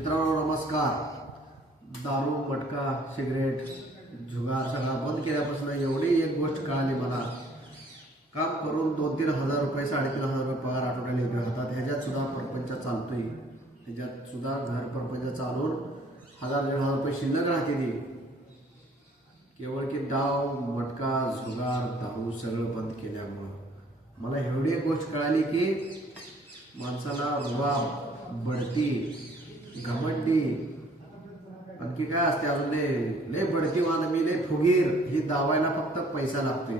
मित्रांनो नमस्कार. दारू मटका सिगरेट जुगार सगळा बंद केल्यापासून एवढी एक गोष्ट कळाली मला. काम करून 2-3 हजार रुपये 3.5 हजार रुपये पगार आठवड्याला येतोय हातात. ह्याच्यात सुद्धा प्रपंच चालतोय. ह्याच्यात सुद्धा घर प्रपंच चालून 1,000-1,500 रुपये शिल्लक राहते ती. केवळ की डाव मटका जुगार दारू सगळं बंद केल्यामुळं मला एवढी एक गोष्ट कळाली की माणसाला रुबाब बढती घमंडी आणखी काय असते अजून लय बढती मानवी लय फुगीर ही दावायला फक्त पैसा लागतोय.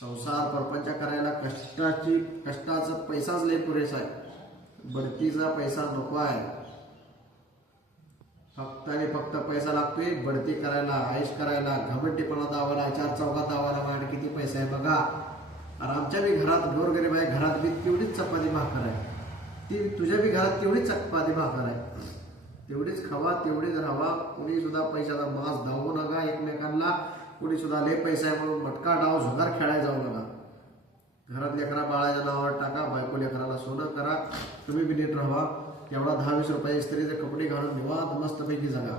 संसार परपंच करायला कष्टाचा पैसाच लय पुरेसा आहे. बढतीचा पैसा नको आहे. फक्त आणि फक्त पैसा लागतोय बढती करायला आयुष करायला घमंडीपणा दावायला 4 चौकात दावायला माझ्याकडे किती पैसा आहे बघा. आणि आमच्या बी घरात गोरगरीब आहे. घरात बी तेवढीच चपाती भाकर आहे. ती तुझ्या बी घरात तेवढीच चपाती भाकर आहे. तेवढीच खावा तेवढीच राहावा. कोणी सुद्धा पैशाचा मास धावू नका एकमेकांना. कोणी सुद्धा लय पैसा आहे म्हणून मटका डाव जुगार खेळायला जाऊ नका. घरात लेकरा बाळाच्या नावावर टाका. बायको लेकराला सोनं करा. तुम्ही बी नीट राहा. एवढा 10-20 रुपये इस्त्रीचे कपडे घालून निवांत मस्तपैकी जगा.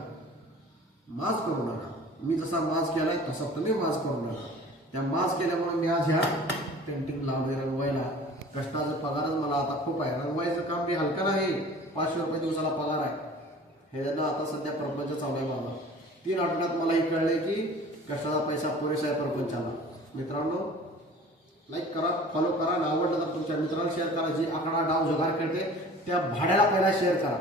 मास करू नका. मी जसा मास केलाय तसा तुम्ही मास करू नका. त्या मास केल्यामुळे मी आज ह्या पेंटिंग लावले रंगवायला. कष्टाचा पगारच मला आता खूप आहे. रंगवायचं काम बी हलका नाही. 500 रुपये दिवसाला पगार आहे. ह्याच्यानं आता सध्या प्रपंच चालू आहे माझा. 3 आठवड्यात मला हे कळलंय की कष्टाचा पैसा पुरेसा आहे प्रपंचाला. मित्रांनो लाईक करा फॉलो करा. आवडलं तर तुमच्या मित्रांना शेअर करा. जी आकडा डाव जुगार खेळते त्या भाड्याला पहिला शेअर करा.